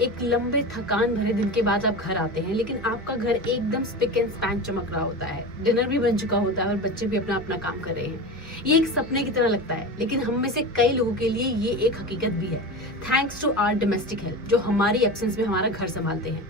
एक लंबे थकान भरे दिन के बाद आप घर आते हैं, लेकिन आपका घर एकदम स्पिक एंड स्पैन चमक रहा होता है, डिनर भी बन चुका होता है और बच्चे भी अपना अपना काम कर रहे हैं। ये एक सपने की तरह लगता है, लेकिन हम में से कई लोगों के लिए ये एक हकीकत भी है, thanks to our domestic help, जो हमारी एब्सेंस में हमारा घर संभालते हैं।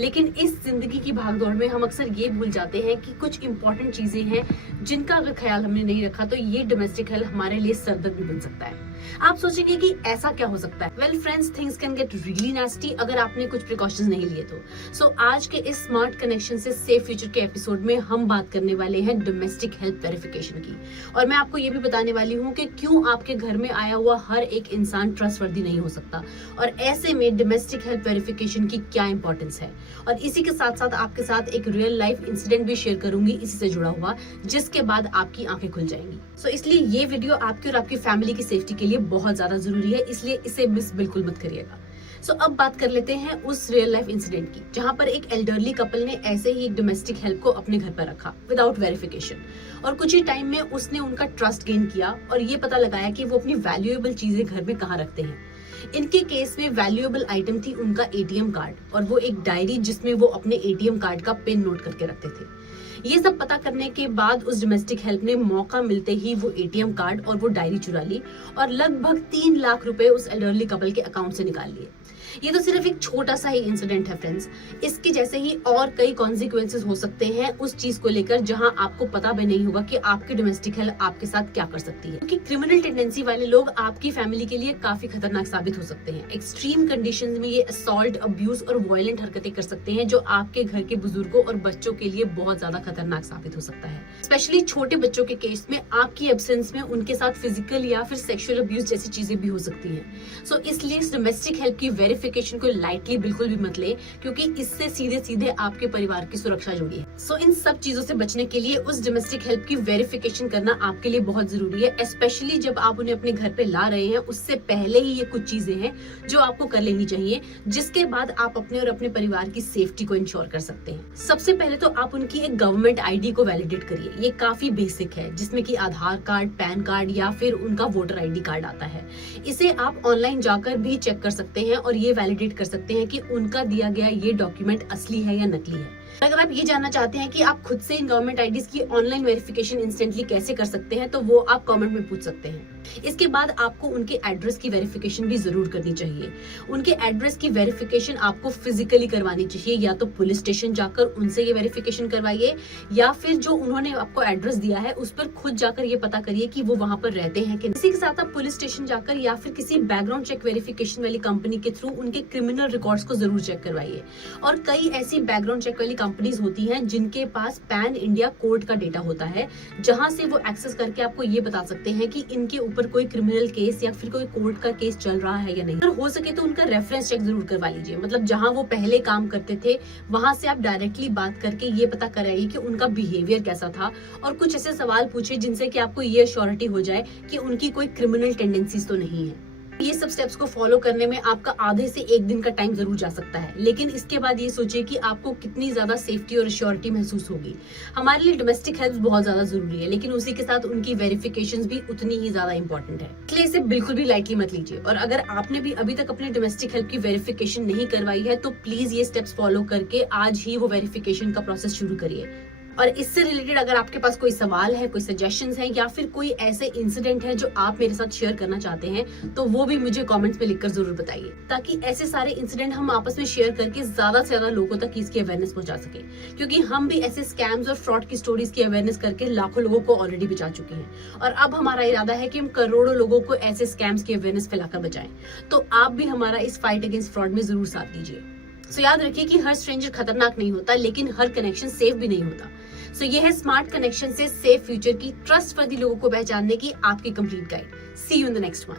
लेकिन इस जिंदगी की भागदौड़ में हम अक्सर ये भूल जाते हैं कि कुछ इंपॉर्टेंट चीजें हैं जिनका अगर ख्याल हमने नहीं रखा तो ये डोमेस्टिक हेल्प हमारे लिए सरदर्द भी बन सकता है। आप सोचेंगे कि ऐसा क्या हो सकता है? Well friends, things can get really nasty अगर आपने कुछ प्रिकॉशंस नहीं लिए तो। सो आज के इस स्मार्ट कनेक्शन से सेफ फ्यूचर के एपिसोड में हम बात करने वाले हैं डोमेस्टिक हेल्प वेरिफिकेशन की, और मैं आपको ये भी बताने वाली हूँ कि क्यों आपके घर में आया हुआ हर एक इंसान ट्रस्टवर्दी नहीं हो सकता, और ऐसे में डोमेस्टिक हेल्प वेरिफिकेशन की क्या इंपॉर्टेंस है। और इसी के साथ साथ आपके साथ एक रियल लाइफ इंसिडेंट भी शेयर करूंगी इसी से जुड़ा हुआ, जिसके बाद आपकी आंखें खुल जाएंगी। सो इसलिए ये वीडियो आपकी और आपकी फैमिली की सेफ्टी के लिए बहुत ज्यादा जरूरी है, इसलिए इसे मिस बिल्कुल मत करिएगा। सो अब बात कर लेते हैं उस रियल लाइफ इंसिडेंट की, जहां पर एक एल्डरली कपल ने ऐसे ही एक डोमेस्टिक हेल्प को अपने घर पर रखा विदाउट वेरिफिकेशन, और कुछ ही टाइम में उसने उनका ट्रस्ट गेन किया और ये पता लगाया कि वो अपनी वैल्यूएबल चीजें घर में कहाँ रखते हैं। इनके केस में वैल्यूएबल आइटम थी उनका एटीएम कार्ड और वो एक डायरी जिसमें वो अपने एटीएम कार्ड का पिन नोट करके रखते थे। ये सब पता करने के बाद उस डोमेस्टिक हेल्प ने मौका मिलते ही वो एटीएम कार्ड और वो डायरी चुरा ली और लगभग 3 लाख रुपए उस एल्डरली कपल के अकाउंट से निकाल लिए। ये तो सिर्फ एक छोटा सा ही इंसिडेंट है फ्रेंड्स, इसके जैसे ही और कई कॉन्सिक्वेंसेस हो सकते हैं उस चीज को लेकर, जहां आपको पता भी नहीं होगा कि आपकी डोमेस्टिक हेल्प आपके साथ क्या कर सकती है। क्योंकि क्रिमिनल टेंडेंसी वाले लोग आपकी फैमिली के लिए काफी खतरनाक साबित हो सकते हैं। एक्सट्रीम कंडीशंस में ये असॉल्ट, अब्यूज और वायलेंट हरकतें कर सकते हैं, जो आपके घर के बुजुर्गों और बच्चों के लिए बहुत ज्यादा खतरनाक साबित हो सकता है। स्पेशली छोटे बच्चों के केस में आपकी एब्सेंस में उनके साथ फिजिकल या फिर सेक्सुअल अब्यूज जैसी चीजें भी हो सकती है। सो इसलिए इस डोमेस्टिक हेल्प की वेरिफिकेशन को लाइटली बिल्कुल भी मत ले, क्योंकि इससे सीधे सीधे आपके परिवार की सुरक्षा जुड़ी है। सो इन सब चीजों से बचने के लिए उस डोमेस्टिक हेल्प की वेरिफिकेशन करना आपके लिए बहुत जरूरी है, स्पेशली जब आप उन्हें अपने घर पे ला रहे हैं। उससे पहले ही ये कुछ चीजें हैं जो आपको कर लेनी चाहिए, जिसके बाद आप अपने और अपने परिवार की सेफ्टी को इंश्योर कर सकते हैं। सबसे पहले तो आप उनकी एक गवर्नमेंट आईडी को वैलिडेट करिए। ये काफी बेसिक है, जिसमें कि आधार कार्ड, पैन कार्ड या फिर उनका वोटर आईडी कार्ड आता है। इसे आप ऑनलाइन जाकर भी चेक कर सकते हैं और ये वैलिडेट कर सकते हैं कि उनका दिया गया ये डॉक्यूमेंट असली है या नकली है। अगर आप ये जानना चाहते हैं कि आप खुद से इन गवर्नमेंट आईडीज की ऑनलाइन वेरिफिकेशन इंस्टेंटली कैसे कर सकते हैं, तो वो आप कमेंट में पूछ सकते हैं। इसके बाद आपको उनके एड्रेस की वेरिफिकेशन भी जरूर करनी चाहिए। उनके एड्रेस की वेरिफिकेशन आपको फिजिकली करवानी चाहिए, या तो पुलिस स्टेशन जाकर उनसे ये वेरिफिकेशन करवाइए, या फिर जो उन्होंने आपको एड्रेस दिया है उस पर खुद जाकर ये पता करिए कि वो वहां पर रहते हैं कि नहीं। इसी के साथ आप पुलिस स्टेशन जाकर या फिर किसी बैकग्राउंड चेक वेरिफिकेशन वाली कंपनी के थ्रू उनके क्रिमिनल रिकॉर्ड्स को जरूर चेक करवाइए। और कई ऐसी बैकग्राउंड चेक वाली कंपनीज होती हैं जिनके पास पैन इंडिया कोड का डेटा होता है, जहां से वो एक्सेस करके आपको ये बता सकते हैं कि इनके ऊपर कोई क्रिमिनल केस या फिर कोई कोर्ट का केस चल रहा है या नहीं। अगर हो सके तो उनका रेफरेंस चेक जरूर करवा लीजिए, मतलब जहां वो पहले काम करते थे वहां से आप डायरेक्टली बात करके ये पता कराइए कि उनका बिहेवियर कैसा था, और कुछ ऐसे सवाल पूछिए जिनसे कि आपको ये श्योरिटी हो जाए कि उनकी कोई क्रिमिनल टेंडेंसीज तो नहीं है। ये सब स्टेप्स को फॉलो करने में आपका आधे से 1 दिन का टाइम जरूर जा सकता है, लेकिन इसके बाद ये सोचिए कि आपको कितनी ज्यादा सेफ्टी और श्योरिटी महसूस होगी। हमारे लिए डोमेस्टिक हेल्प बहुत ज्यादा जरूरी है, लेकिन उसी के साथ उनकी वेरिफिकेशंस भी उतनी ही ज्यादा इंपॉर्टेंट है, इसलिए इसे बिल्कुल भी लाइटली मत लीजिए। और अगर आपने भी अभी तक अपने डोमेस्टिक हेल्प की वेरिफिकेशन नहीं करवाई है, तो प्लीज ये स्टेप्स फॉलो करके आज ही वो वेरिफिकेशन का प्रोसेस शुरू करिए। और इससे रिलेटेड अगर आपके पास कोई सवाल है, कोई सजेशंस हैं, या फिर कोई ऐसे इंसिडेंट है जो आप मेरे साथ शेयर करना चाहते हैं, तो वो भी मुझे कमेंट्स में लिखकर जरूर बताइए, ताकि ऐसे सारे इंसिडेंट हम आपस में शेयर करके ज्यादा से ज्यादा लोगों तक इसकी अवेयरनेस पहुंचा सके। क्योंकि हम भी ऐसे स्कैम्स और फ्रॉड की स्टोरीज की अवेयरनेस करके लाखों लोगों को ऑलरेडी बचा चुके हैं, और अब हमारा इरादा है कि हम करोड़ों लोगों को ऐसे स्कैम्स की अवेयरनेस फैलाकर बचाएं। तो आप भी हमारा इस फाइट अगेंस्ट फ्रॉड में जरूर साथ दीजिए। सो याद रखिए कि हर स्ट्रेंजर खतरनाक नहीं होता, लेकिन हर कनेक्शन सेफ भी नहीं होता। सो ये है स्मार्ट कनेक्शन से सेफ फ्यूचर की ट्रस्टवर्दी लोगों को पहचानने की आपकी complete guide. See you in the next one.